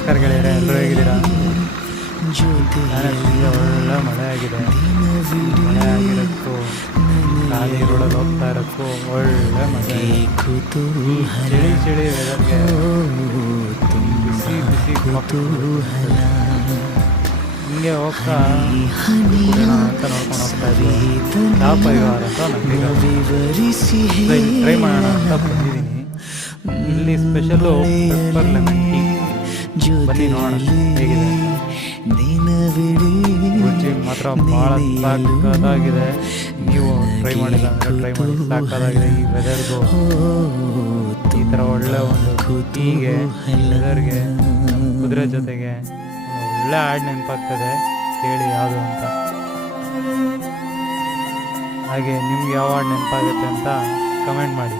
ನಮಸ್ಕಾರ ಗೆಳೆಯರೆ, ಎಲ್ಲರೂ ಹೇಗಿದ್ದೀರಾ? ಒಳ್ಳೆ ಮಳೆ ಆಗಿದೆ. ಮಳೆ ಆಗಿರೋಕ್ಕೂ ಖಾಲಿ ರೋಡಲ್ಲಿ ಹೋಗ್ತಾ ಇರೋಕ್ಕೂ ಒಳ್ಳೆ ಮಜಾ ಇದೆ. ಚಳಿ ಚಳಿ ವೆದರ್ಗೆ ಬಿಸಿ ಬಿಸಿ ಹಿಂಗೆ ಹೋಗ್ತಾ ಕುಡಿಯೋಣ ಅಂತ ನೋಡ್ಕೊಂಡು ಹೋಗ್ತಾ ಇದ್ವಿ. ಯಾವ ಪರಿವಾರ ಅಂತ ನನಗೆ ಟ್ರೈ ಮಾಡೋಣ ಅಂತ ಬಂದಿದ್ದೀನಿ. ಇಲ್ಲಿ ಸ್ಪೆಷಲ್ಲು ಪೆಪ್ಪರ್ ಲೆಮನ್ ಟೀ. ಬನ್ನಿ ನೋಡೋಣ ಹೇಗಿದೆ. ರುಚಿ ಮಾತ್ರ ಭಾಳ ಸಾಕಾಗಿದೆ. ನೀವು ಟ್ರೈ ಮಾಡಿಲ್ಲ ಅಂದರೆ ಟ್ರೈ ಮಾಡಿ, ಸಾಕಾಗಿದೆ. ಈ ವೆದರ್ಗೂ ಈ ಥರ ಒಳ್ಳೆ ಒಂದು ಟೀಗೆ ವೆದರ್ಗೆ ಕುದುರೆ ಜೊತೆಗೆ ಒಳ್ಳೆ ಹಾಡು ನೆನಪಾಗ್ತದೆ. ಕೇಳಿ ಯಾವುದು ಅಂತ. ಹಾಗೆ ನಿಮ್ಗೆ ಯಾವ ಹಾಡು ನೆನಪಾಗುತ್ತೆ ಅಂತ ಕಮೆಂಟ್ ಮಾಡಿ.